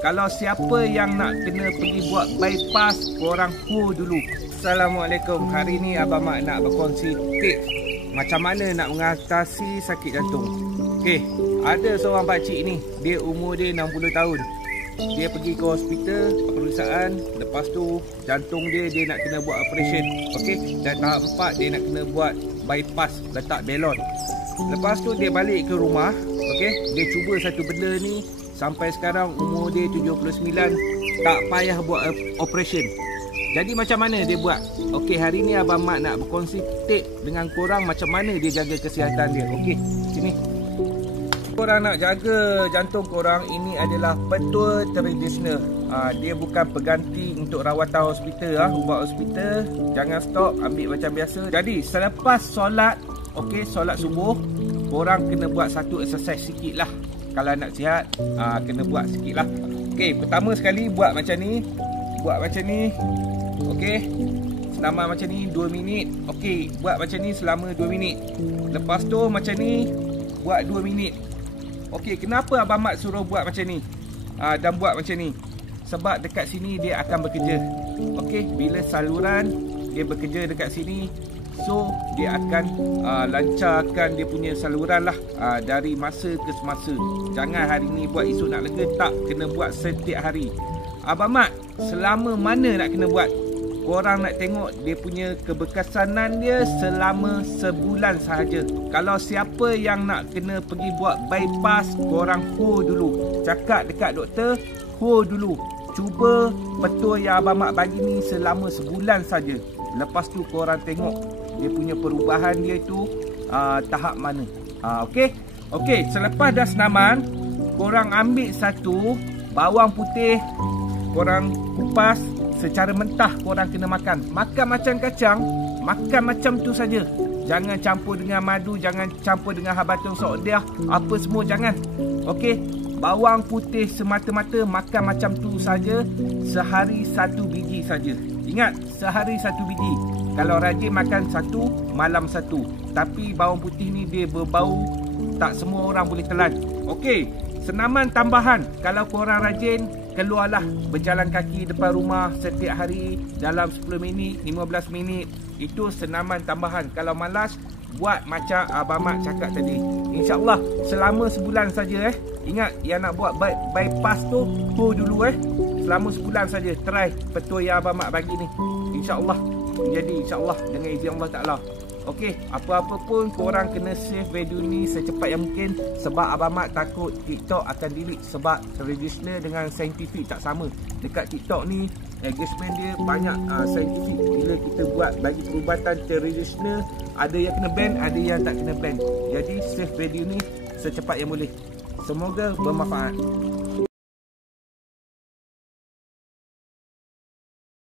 Kalau siapa yang nak kena pergi buat bypass, korang hold dulu. Assalamualaikum. Hari ni Abang Mat nak berkongsi tips macam mana nak mengatasi sakit jantung. Okey, ada seorang pakcik ni, dia umur dia 60 tahun. Dia pergi ke hospital, pemeriksaan, lepas tu jantung dia nak kena buat operation. Okey, dan tahap 4 dia nak kena buat bypass, letak balon. Lepas tu dia balik ke rumah. Okey, dia cuba satu benda ni sampai sekarang umur dia 79, tak payah buat operation. Jadi macam mana dia buat? Okey, hari ni Abang Mat nak berkongsi tip dengan korang macam mana dia jaga kesihatan dia. Okey, sini. Korang nak jaga jantung korang, ini adalah petua tradisional. Dia bukan pengganti untuk rawatan hospital. Ubat hospital, jangan stop, ambil macam biasa. Jadi selepas solat, okey, solat subuh, korang kena buat satu exercise sikit lah. Kalau nak sihat, kena buat sikit lah. Okey, pertama sekali buat macam ni. Buat macam ni. Okey, senaman macam ni 2 minit. Okey, buat macam ni selama 2 minit. Lepas tu macam ni, buat 2 minit. Okey, kenapa Abang Mat suruh buat macam ni dan buat macam ni? Sebab dekat sini dia akan bekerja. Okey, bila saluran dia bekerja dekat sini, so dia akan lancarkan dia punya saluran lah, dari masa ke semasa. Jangan hari ni buat, esok nak lega, tak, kena buat setiap hari. Abang Mat selama mana nak kena buat? Korang nak tengok dia punya keberkesanan dia selama sebulan sahaja. Kalau siapa yang nak kena pergi buat bypass, korang hold dulu. Cakap dekat doktor, hold dulu. Cuba betul yang Abang Mat bagi ni selama sebulan saja. Lepas tu korang tengok dia punya perubahan dia tu tahap mana. Okey. Okey, selepas dah senaman, korang ambil satu bawang putih, korang kupas secara mentah, korang kena makan. Makan macam kacang, makan macam tu saja. Jangan campur dengan madu, jangan campur dengan habatun saudiah, apa semua jangan. Okey, bawang putih semata-mata, makan macam tu saja. Sehari 1 biji saja. Ingat, sehari 1 biji. Kalau rajin makan 1, malam 1. Tapi bawang putih ni dia berbau, tak semua orang boleh telan. Okey, senaman tambahan. Kalau korang rajin, keluarlah berjalan kaki depan rumah setiap hari dalam 10 minit, 15 minit. Itu senaman tambahan. Kalau malas, buat macam Abang Mat cakap tadi. InsyaAllah selama sebulan saja. Ingat, yang nak buat bypass tu, hold dulu. Selama sebulan saja. Try betul yang Abang Mat bagi ni. InsyaAllah menjadi, insyaAllah, dengan izin Allah Ta'ala. Okey, apa-apa pun korang kena save video ni secepat yang mungkin. Sebab Abang Mat takut TikTok akan delete. Sebab tradisional dengan saintifik tak sama. Dekat TikTok ni engagement dia banyak saintifik. Bila kita buat bagi perubatan tradisional, ada yang kena ban, ada yang tak kena ban. Jadi save video ni secepat yang boleh. Semoga bermanfaat.